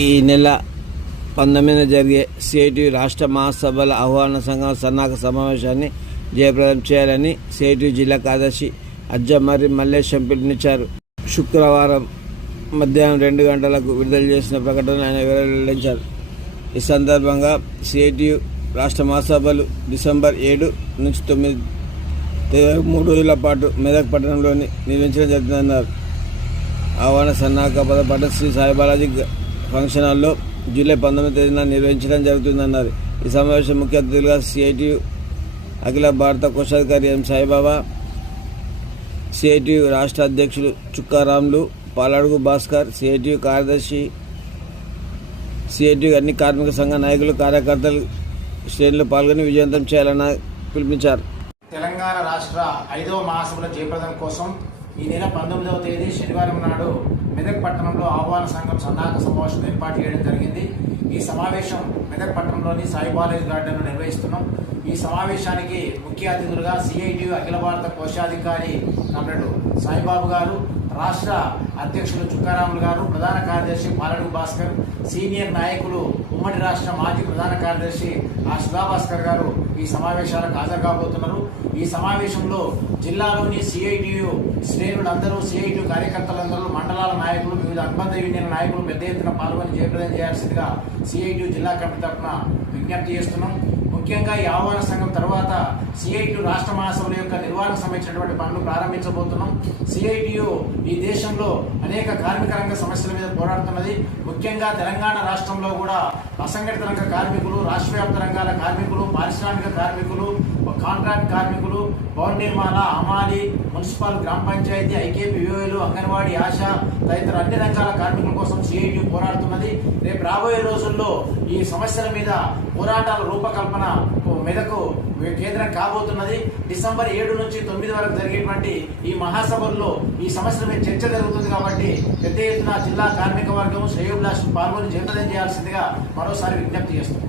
ఈ నెల పంతొమ్మిదిన జరిగే సిఐటి రాష్ట్ర మహాసభల ఆహ్వాన సంఘం సన్నాహక సమావేశాన్ని జయప్రదం చేయాలని సిఐటి జిల్లా కార్యదర్శి అజ్జమర్రి మల్లేశం పిలుపునిచ్చారు శుక్రవారం మధ్యాహ్నం రెండు గంటలకు విడుదల చేసిన ప్రకటన ఆయన వెల్లడించారు. ఈ సందర్భంగా సిఐటియు రాష్ట్ర మహాసభలు డిసెంబర్ ఏడు నుంచి తొమ్మిది మూడు రోజుల పాటు మెదక్ పట్టణంలోని నిర్వహించడం జరుగుతుందన్నారు. ఆహ్వాన సన్నాహక పట్ట శ్రీ సాయిబాలాజీ ఫంక్షన్ హాల్లో జూలై పంతొమ్మిది తేదీన నిర్వహించడం జరుగుతుందన్నారు. ఈ సమావేశం ముఖ్య అతిథులుగా సిఐటి అఖిల భారత కోశాధికారి ఎం సాయిబాబా సిఐటియు రాష్ట్ర అధ్యక్షులు చుక్కారాములు పాలాడుగు భాస్కర్ సిఐటియు కార్యదర్శి సిఐటియు అన్ని కార్మిక సంఘ నాయకులు కార్యకర్తలు శ్రేణులు పాల్గొని విజయవంతం చేయాలని పిలిపించారు తెలంగాణ రాష్ట్ర ఐదవ మహాసభల జయప్రదం కోసం ఈ నెల పంతొమ్మిదవ తేదీ శనివారం నాడు మెదక్ పట్టణంలో ఆహ్వాన సంఘం సన్నాహక సమావేశం ఏర్పాటు చేయడం జరిగింది. ఈ సమావేశం మెదక్ పట్టణంలోని సాయి బాలేజ్ గార్డెన్లో నిర్వహిస్తున్నాం. ఈ సమావేశానికి ముఖ్య అతిథులుగా సిఐటి అఖిల భారత కోశాధికారి కామ్రేడ్ సాయిబాబు గారు రాష్ట్ర అధ్యక్షులు చుక్కారాములు గారు ప్రధాన కార్యదర్శి పాలడుగు భాస్కర్ సీనియర్ నాయకులు ఉమ్మడి రాష్ట్ర మాజీ ప్రధాన కార్యదర్శి ఆ సుధాభాస్కర్ గారు ఈ సమావేశాలకు హాజరు కాబోతున్నారు. ఈ సమావేశంలో జిల్లాలోని సిఐటియు శ్రేణులందరూ సిఐటియు కార్యకర్తలందరూ మండలాల నాయకులు వివిధ అనుబంధ యూనియన్ నాయకులు పెద్ద ఎత్తున పాల్గొని జయప్రదం చేయాల్సిందిగా సిఐటియు జిల్లా కమిటీ తరఫున విజ్ఞప్తి చేస్తున్నాం. ముఖ్యంగా ఈ ఆహ్వాన సంఘం తర్వాత సిఐటి రాష్ట్ర మహాసభల యొక్క నిర్వహణ సంబంధించినటువంటి పనులు ప్రారంభించబోతున్నాం. సిఐటియు ఈ దేశంలో అనేక కార్మిక రంగ సమస్యల మీద పోరాడుతున్నది. ముఖ్యంగా తెలంగాణ రాష్ట్రంలో కూడా అసంఘటిత రంగ కార్మికులు రాష్ట్ర వ్యాప్త రంగాల కార్మికులు పారిశ్రామిక కార్మికులు కాంట్రాక్ట్ కార్మికులు భవన నిర్మాణ అమాలి మున్సిపల్ గ్రామ పంచాయతీ ఐకేపీ వివోలు అంగన్వాడీ ఆశ తదితర అన్ని రంగాల కార్మికుల కోసం సిఐటి పోరాడుతున్నది. రేపు రాబోయే రోజుల్లో ఈ సమస్యల మీద పోరాటాల రూపకల్పన మెదకు కేంద్రం కాబోతున్నది. డిసెంబర్ ఏడు నుంచి తొమ్మిది వరకు జరిగేటువంటి ఈ మహాసభల్లో ఈ సమస్య మీద చర్చ జరుగుతుంది కాబట్టి పెద్ద ఎత్తున జిల్లా కార్మిక వర్గం శ్రేయోభిలాషులు పాల్గొని జయప్రదం చేయాల్సిందిగా మరోసారి విజ్ఞప్తి చేస్తున్నాం.